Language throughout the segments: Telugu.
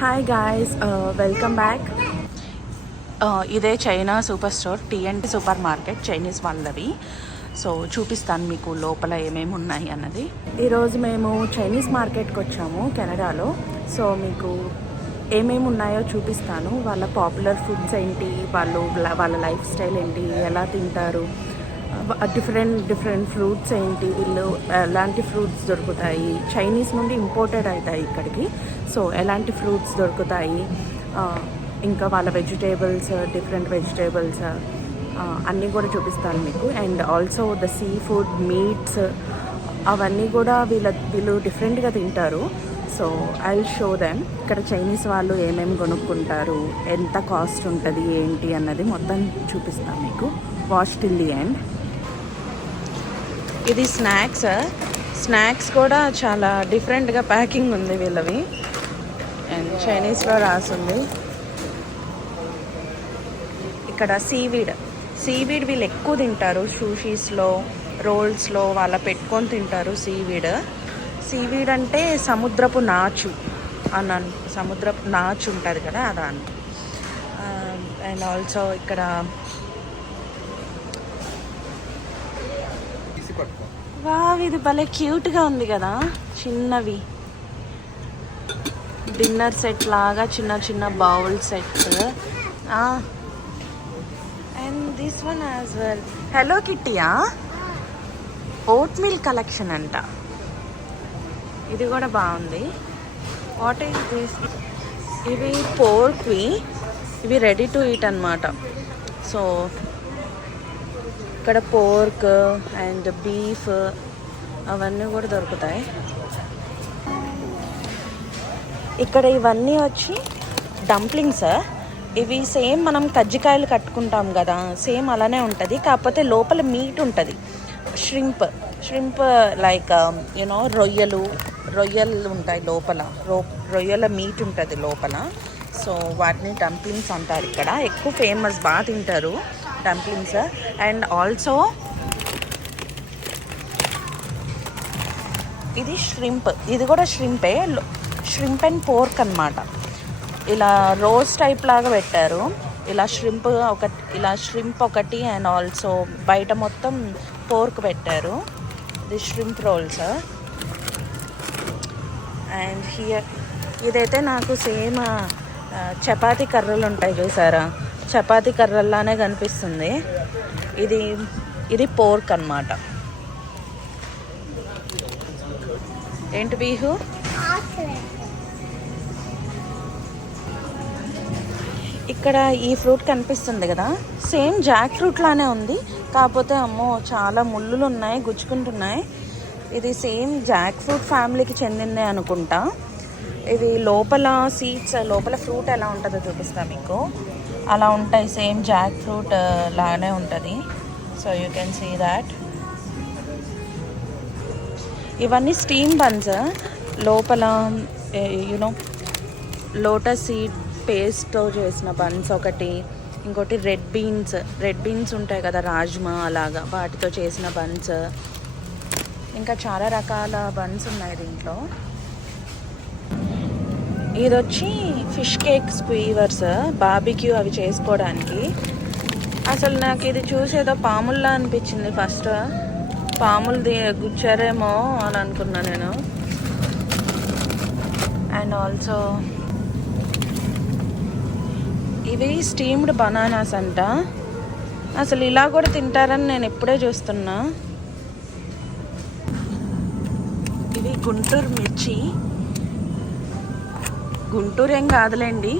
Hi guys, welcome back. ఇదే China super store TNT super market, Chinese వాళ్ళవి. సో చూపిస్తాను మీకు లోపల ఏమేమి ఉన్నాయి అన్నది. ఈరోజు మేము చైనీస్ మార్కెట్కి వచ్చాము కెనడాలో. సో మీకు ఏమేమి ఉన్నాయో చూపిస్తాను. వాళ్ళ పాపులర్ ఫుడ్స్ ఏంటి, వాళ్ళ లైఫ్ స్టైల్ ఏంటి, ఎలా తింటారు, డిఫరెంట్ ఫ్రూట్స్ ఏంటి, వీళ్ళు ఎలాంటి ఫ్రూట్స్ దొరుకుతాయి, చైనీస్ నుండి ఇంపోర్టెడ్ అవుతాయి ఇక్కడికి. సో ఎలాంటి ఫ్రూట్స్ దొరుకుతాయి, ఇంకా వాళ్ళ వెజిటేబుల్స్, డిఫరెంట్ వెజిటేబుల్స్ అన్నీ కూడా చూపిస్తాను మీకు. And also the seafood, meats, అవన్నీ కూడా వీళ్ళు డిఫరెంట్గా తింటారు. So I will show them. ఇక్కడ చైనీస్ వాళ్ళు ఏమేమి కొనుక్కుంటారు, ఎంత కాస్ట్ ఉంటుంది ఏంటి అన్నది మొత్తం చూపిస్తాను మీకు. Watch till the end. ఇది స్నాక్స్ కూడా చాలా డిఫరెంట్గా ప్యాకింగ్ ఉంది వీళ్ళవి. అండ్ చైనీస్లో రాసింది. ఇక్కడ సీవీడ్ వీళ్ళు ఎక్కువ తింటారు. సూషీస్లో, రోల్స్లో వాళ్ళ పెట్టుకొని తింటారు సీవీడ్ అంటే సముద్రపు నాచు అన్నాను. సముద్రపు నాచు ఉంటుంది కదా, అదా. అండ్ ఆల్సో ఇక్కడ ఇది భలే క్యూట్గా ఉంది కదా, చిన్నవి డిన్నర్ సెట్ లాగా, చిన్న bowl sets. And this one as well. Hello కిట్టీయా, ఓట్ మిల్ కలెక్షన్ అంట. ఇది కూడా బాగుంది. What is this? ఇవి పోర్క్వి, ఇవి రెడీ టు ఈట్ అన్నమాట. సో ఇక్కడ పోర్క్ అండ్ బీఫ్ అవన్నీ కూడా దొరుకుతాయి. ఇక్కడ ఇవన్నీ వచ్చి డంప్లింగ్స్. ఇవి సేమ్ మనం కజ్జికాయలు కట్టుకుంటాం కదా, సేమ్ అలానే ఉంటుంది. కాకపోతే లోపల మీట్ ఉంటుంది. ష్రింప్ లైక్ యూనో రొయ్యలు ఉంటాయి లోపల. రొయ్యల మీట్ ఉంటుంది లోపల. సో వాటిని డంప్లింగ్స్ అంటారు. ఇక్కడ ఎక్కువ ఫేమస్, బాగా తింటారు డంప్లింగ్స్. అండ్ ఆల్సో ఇది ష్రింప్, ఇది కూడా ష్రింప్ అండ్ పోర్క్ అన్నమాట. ఇలా రోజ్ టైప్ లాగా పెట్టారు. ఇలా ష్రింప్ ఒకటి అండ్ ఆల్సో బయట మొత్తం పోర్క్ పెట్టారు. ఇది ష్రింప్ రోల్స్. అండ్ హియర్ ఇదైతే నాకు సేమ్ చపాతీ కర్రలు ఉంటాయి చూసారా, చపాతీ కర్రల్లానే కనిపిస్తుంది. ఇది పోర్క్ అన్నమాట. ఏంటి బీహు? ఇక్కడ ఈ ఫ్రూట్ కనిపిస్తుంది కదా, సేమ్ జాక్ ఫ్రూట్ లానే ఉంది. కాకపోతే అమ్మో చాలా ముళ్ళులు ఉన్నాయి, గుచ్చుకుంటున్నాయి. ఇది సేమ్ జాక్ ఫ్రూట్ ఫ్యామిలీకి చెందిందే అనుకుంటా. ఇవి లోపల సీడ్స్, లోపల ఫ్రూట్ ఎలా ఉంటుందో చూపిస్తా మీకు. అలా ఉంటాయి, సేమ్ జాక్ ఫ్రూట్ లానే ఉంటుంది. So you can see that. ఇవన్నీ స్టీమ్ బన్స్. లోపల యూనో లోటస్ సీడ్ పేస్ట్తో చేసిన బన్స్ ఒకటి, ఇంకోటి రెడ్ బీన్స్ ఉంటాయి కదా, రాజ్మా అలాగా, వాటితో చేసిన బన్స్. ఇంకా చాలా రకాల బన్స్ ఉన్నాయి దీంట్లో. ఇది వచ్చి ఫిష్ కేక్ స్క్వీవర్స్, బార్బిక్యూ అవి చేసుకోవడానికి. అసలు నాకు ఇది చూసేదో పాముల్లా అనిపించింది ఫస్ట్. పాములు గుచ్చారేమో అని అనుకున్నా నేను. అండ్ ఆల్సో ఇవి స్టీమ్డ్ బనానాస్ అంట. అసలు ఇలా కూడా తింటారని నేను ఇప్పుడే చూస్తున్నా. ఇవి గుంటూరు మిర్చి. గుంటూరు ఏం కాదులేండి,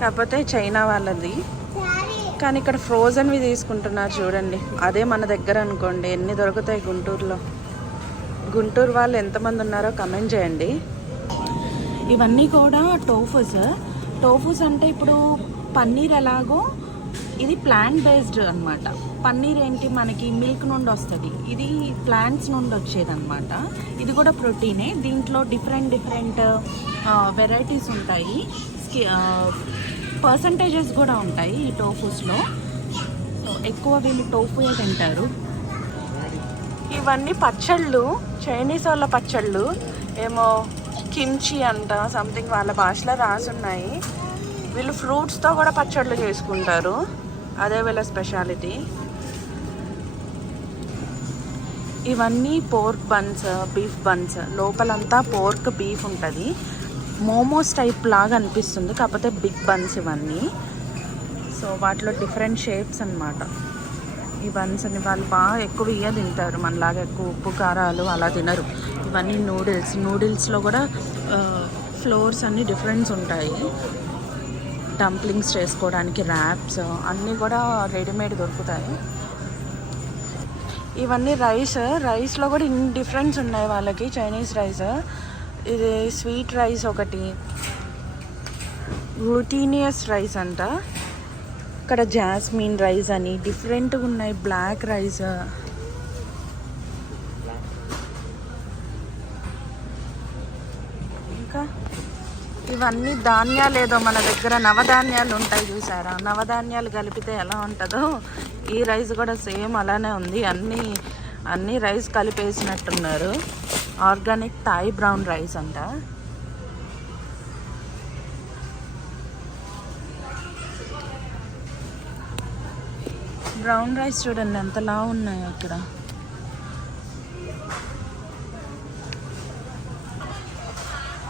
కాకపోతే చైనా వాళ్ళది. కానీ ఇక్కడ ఫ్రోజన్వి తీసుకుంటున్నారు చూడండి. అదే మన దగ్గర అనుకోండి, ఎన్ని దొరుకుతాయి గుంటూరులో. గుంటూరు వాళ్ళు ఎంతమంది ఉన్నారో కమెంట్ చేయండి. ఇవన్నీ కూడా టోఫూస్ అంటే ఇప్పుడు పన్నీర్ ఎలాగో ఇది ప్లాంట్ బేస్డ్ అనమాట. పన్నీర్ ఏంటి, మనకి మిల్క్ నుండి వస్తుంది, ఇది ప్లాంట్స్ నుండి వచ్చేదన్నమాట. ఇది కూడా ప్రోటీనే. దీంట్లో డిఫరెంట్ వెరైటీస్ ఉంటాయి, పర్సంటేజెస్ కూడా ఉంటాయి ఈ టోఫూస్లో. సో ఎక్కువ వీళ్ళు టోఫూయే తింటారు. ఇవన్నీ పచ్చళ్ళు, చైనీస్ వాళ్ళ పచ్చళ్ళు. ఏమో కిమ్చి అంట సంథింగ్ వాళ్ళ భాషలో రాసున్నాయి. వీళ్ళు ఫ్రూట్స్తో కూడా పచ్చళ్ళు చేసుకుంటారు, అదే వీళ్ళ స్పెషాలిటీ. ఇవన్నీ పోర్క్ బన్స్, బీఫ్ బన్స్, లోపలంతా పోర్క్ బీఫ్ ఉంటుంది. మోమోస్ టైప్ లాగా అనిపిస్తుంది, కాకపోతే బిగ్ బన్స్ ఇవన్నీ. సో వాటిలో డిఫరెంట్ షేప్స్ అన్నమాట. ఈ బన్స్ అని వాళ్ళు బాగా ఎక్కువ ఇయ్య తింటారు, మనలాగా ఎక్కువ ఉప్పు కారాలు అలా తినరు. ఇవన్నీ నూడిల్స్లో కూడా ఫ్లోర్స్ అన్నీ డిఫరెన్స్ ఉంటాయి. డంప్లింగ్స్ చేసుకోవడానికి ర్యాప్స్ అన్నీ కూడా రెడీమేడ్ దొరుకుతాయి. ఇవన్నీ రైస్లో కూడా ఇన్ని డిఫరెన్స్ ఉన్నాయి వాళ్ళకి. చైనీస్ రైస్, ఇది స్వీట్ రైస్ ఒకటి, గ్లూటీనియస్ రైస్ అంట. ఇక్కడ జాస్మిన్ రైస్ అని డిఫరెంట్గా ఉన్నాయి, బ్లాక్ రైస్. ఇంకా ఇవన్నీ ధాన్యాలు, ఏదో మన దగ్గర నవధాన్యాలు ఉంటాయి చూసారా, నవధాన్యాలు కలిపితే ఎలా ఉంటుందో ఈ రైస్ కూడా సేమ్ అలానే ఉంది. అన్నీ రైస్ కలిపేసినట్టున్నారు. ఆర్గానిక్ థాయ్ బ్రౌన్ రైస్ అంట. బ్రౌన్ రైస్ చూడండి ఎంతలా ఉన్నాయి అక్కడ.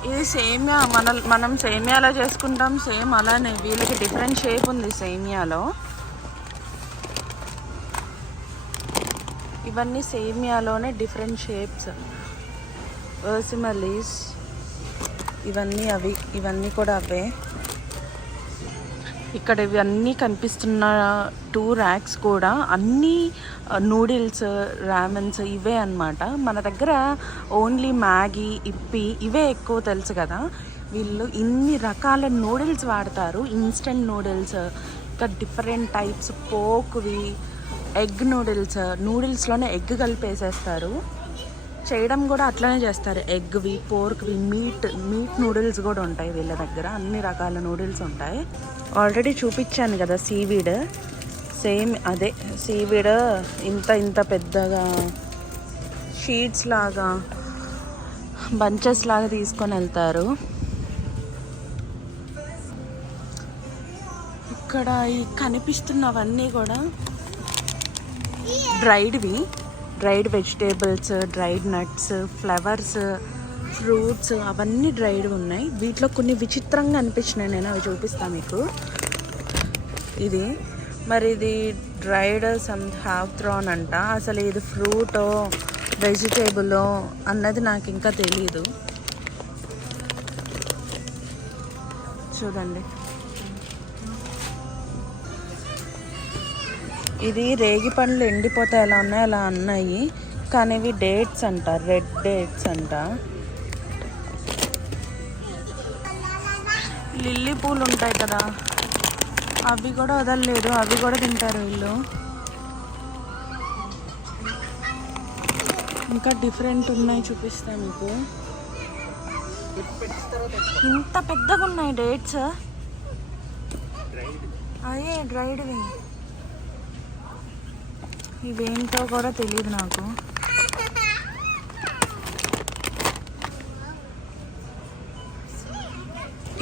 ఇది సేమియా, మనం సేమియాలో చేసుకుంటాం సేమ్ అలానే. వీళ్ళకి డిఫరెంట్ షేప్ ఉంది సేమియాలో. ఇవన్నీ సేమియాలోనే డిఫరెంట్ షేప్స్. వర్సిమలీస్ ఇవన్నీ కూడా అవే. ఇక్కడ ఇవన్నీ కనిపిస్తున్న 2 ర్యాక్స్ కూడా అన్నీ నూడిల్స్, రామెన్స్ ఇవే అన్నమాట. మన దగ్గర ఓన్లీ మ్యాగీ, ఇప్పి ఇవే ఎక్కువ తెలుసు కదా. వీళ్ళు ఇన్ని రకాల నూడిల్స్ వాడతారు. ఇన్స్టెంట్ నూడిల్స్, ఇంకా డిఫరెంట్ టైప్స్, పోక్వి, ఎగ్ నూడిల్స్లోనే ఎగ్ కలిపేసేస్తారు. చేయడం కూడా అట్లనే చేస్తారు. ఎగ్వి, పోర్క్వి, మీట్ నూడిల్స్ కూడా ఉంటాయి వీళ్ళ దగ్గర. అన్ని రకాల నూడిల్స్ ఉంటాయి. ఆల్రెడీ చూపించాను కదా సీవీడ్, సేమ్ అదే సీవీడ్. ఇంత పెద్దగా షీట్స్ లాగా, బంచెస్ లాగా తీసుకొని వెళ్తారు. ఇక్కడ ఈ కనిపిస్తున్నవన్నీ కూడా dried vegetables, dried nuts, flowers, fruits అవన్నీ డ్రైడ్ ఉన్నాయి. వీటిలో కొన్ని విచిత్రంగా అనిపించినాయి, నేను అవి చూపిస్తాను మీకు. ఇది డ్రైడ్ హావ్ థ్రోన్ అంట. అసలు ఇది ఫ్రూటో వెజిటేబులో అన్నది నాకు ఇంకా తెలీదు. చూడండి, ఇది రేగి పండ్లు ఎండిపోతే ఎలా ఉన్నాయో అలా ఉన్నాయి, కానీ ఇవి డేట్స్ అంట, రెడ్ డేట్స్ అంట. లిల్లీ పూలు ఉంటాయి కదా, అవి కూడా వదలలేదు, అవి కూడా తింటారు వీళ్ళు. ఇంకా డిఫరెంట్ ఉన్నాయి, చూపిస్తాను మీకు. ఇంత పెద్దగా ఉన్నాయి డేట్స్, అదే డ్రైడ్వి. ఇవేంటో కూడా తెలియదు నాకు.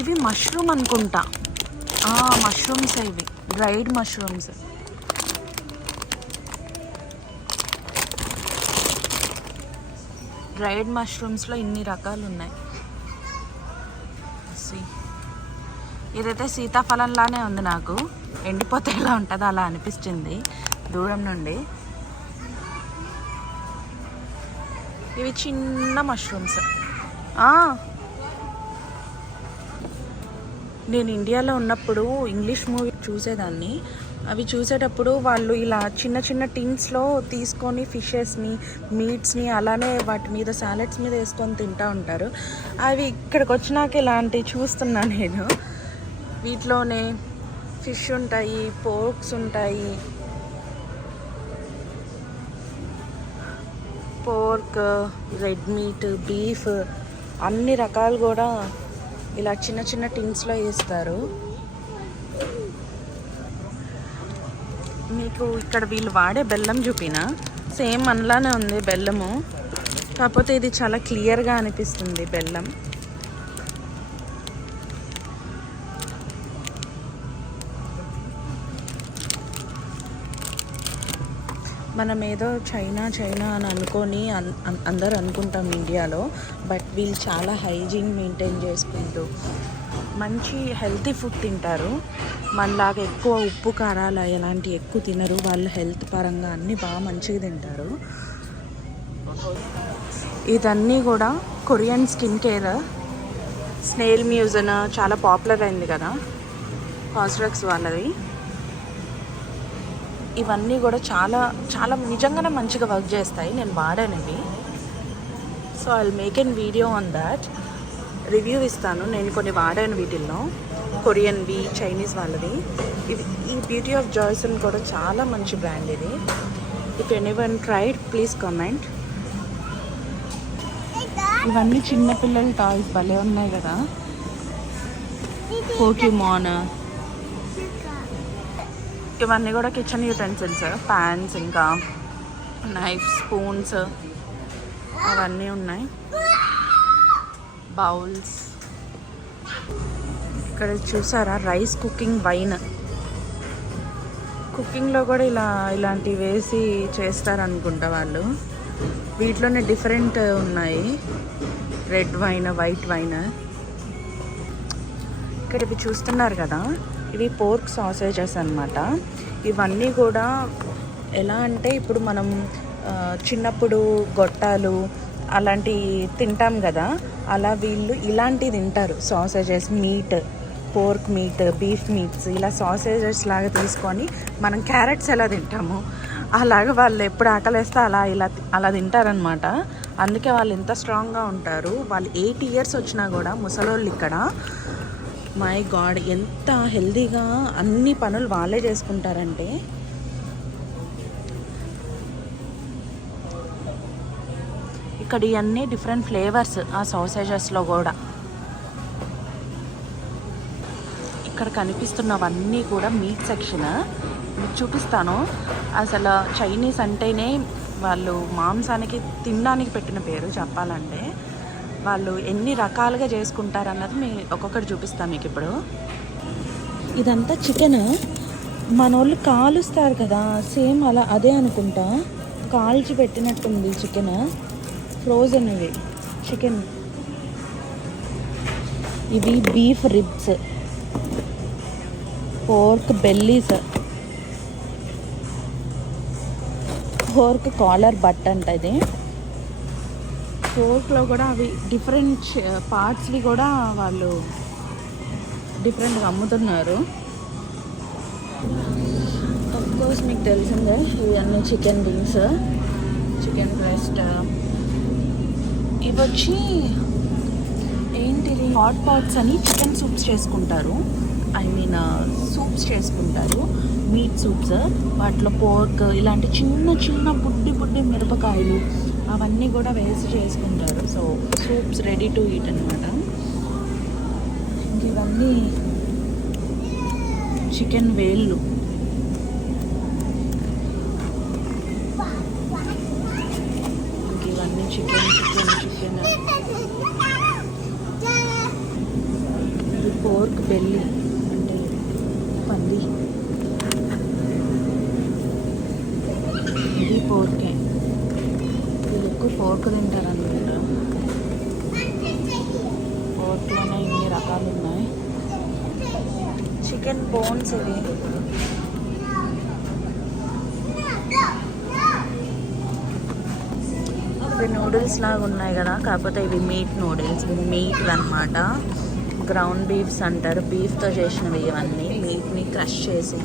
ఇవి మష్రూమ్ అనుకుంటా, మష్రూమ్స్. ఇవి డ్రైడ్ మష్రూమ్స్. డ్రైడ్ మష్రూమ్స్లో ఇన్ని రకాలు ఉన్నాయి. ఇదైతే సీతాఫలంలానే ఉంది, నాకు ఎండిపోతే ఎలా ఉంటుందో అలా అనిపించింది దూరం నుండి. ఇవి చిన్న మష్రూమ్స్. నేను ఇండియాలో ఉన్నప్పుడు ఇంగ్లీష్ మూవీ చూసేదాన్ని. అవి చూసేటప్పుడు వాళ్ళు ఇలా చిన్న చిన్న టిన్స్లో తీసుకొని ఫిషెస్ని, మీట్స్ని అలానే వాటి మీద సాలెడ్స్ మీద వేసుకొని తింటూ ఉంటారు. అవి ఇక్కడికి వచ్చినాక ఇలాంటివి చూస్తున్నాను నేను. వీటిలోనే ఫిష్ ఉంటాయి, పోర్క్స్ ఉంటాయి, పోర్క్, రెడ్ మీట్, బీఫ్ అన్ని రకాలు కూడా ఇలా చిన్న చిన్న టిన్స్లో వేస్తారు. మీకు ఇక్కడ వీళ్ళు వాడే బెల్లం చూపిన సేమ్ మనలానే ఉంది బెల్లము, కాకపోతే ఇది చాలా క్లియర్గా అనిపిస్తుంది బెల్లం. మనం ఏదో చైనా చైనా అని అనుకొని అందరు అనుకుంటాం ఇండియాలో, బట్ వీళ్ళు చాలా హైజీన్ మెయింటైన్ చేసుకుంటూ మంచి హెల్తీ ఫుడ్ తింటారు. మనలాగా ఎక్కువ ఉప్పు కారాలు ఎలాంటి ఎక్కువ తినరు. వాళ్ళు హెల్త్ పరంగా అన్నీ బాగా మంచిగా తింటారు. ఇదన్నీ కూడా కొరియన్ స్కిన్ కేర్. స్నేల్ మ్యూజిన్ చాలా పాపులర్ అయింది కదా, కాస్ట్రక్స్ వాళ్ళది. ఇవన్నీ కూడా చాలా చాలా నిజంగానే మంచిగా వర్క్ చేస్తాయి. నేను వాడాను ఇవి. So I will make an video on that, review ఇస్తాను. నేను కొన్ని వాడాను వీటిల్లో, కొరియన్వి, చైనీస్ వాళ్ళది. ఇది ఈ బ్యూటీ ఆఫ్ జాయ్సన్ కూడా చాలా మంచి బ్రాండ్ ఇది. If anyone tried please comment. ఇవన్నీ చిన్నపిల్లల టాయ్స్ భలే ఉన్నాయి కదా, పోకీమాన్. ఇవన్నీ కూడా కిచెన్ యూటెన్సిల్స్, ప్యాన్స్, ఇంకా నైఫ్, స్పూన్స్ అవన్నీ ఉన్నాయి. బౌల్స్. ఇక్కడ చూసారా రైస్ కుకింగ్ వైన్. కుకింగ్లో కూడా ఇలాంటివి వేసి చేస్తారనుకుంటా వాళ్ళు. వీటిలోనే డిఫరెంట్ ఉన్నాయి, రెడ్ వైన్, వైట్ వైన్. ఇక్కడ ఇవి చూస్తున్నారు కదా, ఇవి పోర్క్ సాసేజెస్ అన్నమాట. ఇవన్నీ కూడా ఎలా అంటే ఇప్పుడు మనం చిన్నప్పుడు గొట్టాలు అలాంటివి తింటాం కదా, అలా వీళ్ళు ఇలాంటివి తింటారు. Sausages, meat, pork meat, beef meats, ఇలా సాసేజెస్ లాగా తీసుకొని మనం క్యారెట్స్ ఎలా తింటాము అలాగే వాళ్ళు ఎప్పుడు ఆకలేస్తే అలా తింటారనమాట. అందుకే వాళ్ళు ఎంత స్ట్రాంగ్గా ఉంటారు. వాళ్ళు 80 years వచ్చినా కూడా ముసలోళ్ళు ఇక్కడ. మై గాడ్, ఎంత హెల్దీగా అన్ని పనులు వాళ్ళే చేసుకుంటారంటే. ఇక్కడ ఇవన్నీ డిఫరెంట్ ఫ్లేవర్స్ ఆ సాసేజెస్లో కూడా. ఇక్కడ కనిపిస్తున్నవన్నీ కూడా మీట్ సెక్షన్. మీకు చూపిస్తాను. అసలు చైనీస్ అంటేనే వాళ్ళు మాంసానికి తినడానికి పెట్టిన పేరు చెప్పాలంటే. వాళ్ళు ఎన్ని రకాలుగా చేసుకుంటారన్నది ఒక్కొక్కటి చూపిస్తాను మీకు ఇప్పుడు. ఇదంతా చికెన్. మన వాళ్ళు కాలుస్తారు కదా, సేమ్ అదే అనుకుంటా. కాల్చి పెట్టినట్టుంది చికెన్. ఫ్రోజన్ ఇవి చికెన్. ఇవి beef ribs, pork bellies, pork collar butt అంట ఇది. పోర్క్లో కూడా అవి డిఫరెంట్ పార్ట్స్వి కూడా వాళ్ళు డిఫరెంట్గా అమ్ముతున్నారు. అఫ్కోర్స్ మీకు తెలిసిందే ఇవి అన్నీ చికెన్ వింగ్స్, చికెన్ బ్రెస్ట్. ఇవి వచ్చి ఏంటిది, హాట్ పాట్స్ అని చికెన్ సూప్స్ చేసుకుంటారు. సూప్స్ చేసుకుంటారు, మీట్ సూప్స్. వాటిలో పోర్క్ ఇలాంటి చిన్న చిన్న బుడ్డి మిరపకాయలు అవన్నీ కూడా వేసి చేసుకుంటారు. So soups ready to eat అనమాట. ఇవన్నీ చికెన్ వేళ్ళు. ఇవన్నీ చికెన్. ఇది పోర్క్ బెల్లి అంటే పంది. ఇది పోర్కే. వీళ్ళు ఎక్కువ పోర్క్ తింటారనమాట. పోర్క్లోనే ఇన్ని రకాలు ఉన్నాయి. చికెన్ బోన్స్ ఇవి. ఇవి నూడిల్స్ లాగా ఉన్నాయి కదా, కాకపోతే ఇవి మీట్ నూడిల్స్. ఇవి మీట్ అనమాట. గ్రౌండ్ బీఫ్స్ అంటారు. బీఫ్తో చేసినవి ఇవన్నీ. మీట్ని క్రష్ చేసి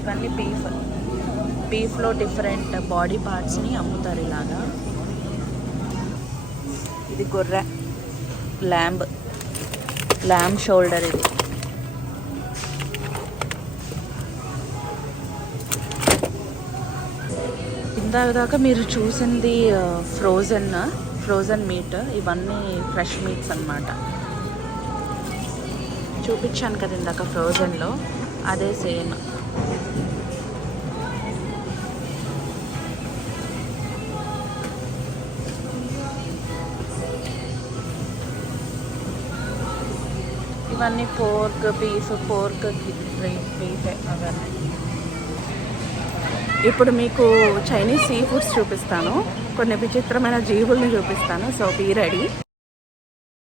ఇవన్నీ బీఫ్లో డిఫరెంట్ బాడీ పార్ట్స్ని అమ్ముతారు ఇలాగా. ఇది గొర్రె, ల్యాంబ్ షోల్డర్. ఇది ఇందాక మీరు చూసింది ఫ్రోజన్ మీట్. ఇవన్నీ ఫ్రెష్ మీట్స్ అన్నమాట. చూపించాను కదా ఇందాక ఫ్రోజన్లో, అదే సేమ్. ఇవన్నీ పోర్క్ బీఫ్ అవన్నీ. ఇప్పుడు మీకు చైనీస్ సీ ఫుడ్స్ చూపిస్తాను, కొన్ని విచిత్రమైన జీవుల్ని చూపిస్తాను. So be ready.